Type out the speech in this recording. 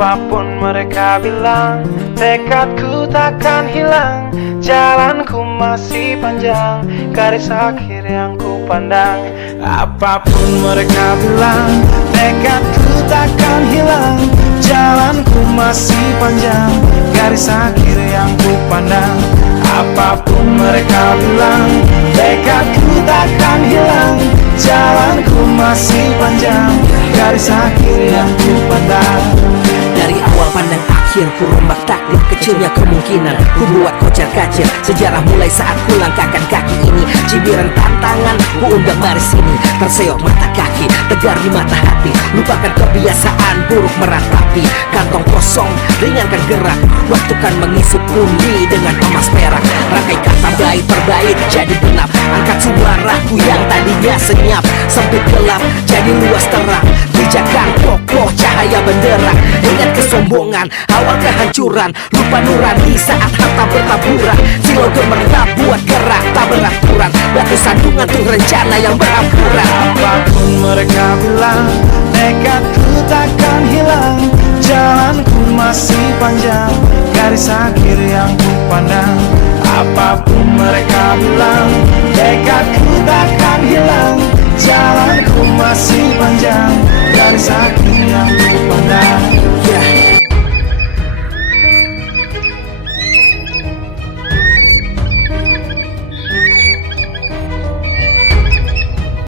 Apapun mereka bilang, tekadku takkan hilang. Jalanku masih panjang, garis akhir yang ku pandang. Apapun mereka bilang, tekadku takkan hilang. Jalanku masih panjang, garis akhir yang ku pandang. Apapun mereka bilang, tekadku takkan hilang. Jalanku masih panjang, garis akhir yang ku pandang. Dari awal pandang akhir ku rombak takdir, kecilnya kemungkinan ku buat kocar kacir. Sejarah mulai saat ku langkahkan kaki ini. Cibiran tantangan ku undang mari sini. Terseok mata kaki, tegar di mata hati. Lupakan kebiasaan buruk meratapi. Kantong kosong, ringankan gerak. Waktu kan mengisi pundi dengan emas perak. Rangkai kata bait per bait jadi genap. Angkat suaraku yang tadinya senyap. Sempit gelap jadi luas terang. Pijakan kokoh cahaya benderang. Ingat kesombongan rombongan. Awal kehancuran, lupa nurani saat harta bertaburan. Silau gemerlap buat gerak tak beraturan. Batu sandungan tuh rencana yang berampuran. Apapun mereka bilang, nekatku takkan hilang. Jalanku masih panjang, garis akhir yang ku pandang. Apapun mereka bilang, nekatku takkan hilang. Jalanku masih panjang, garis akhir yang ku pandang.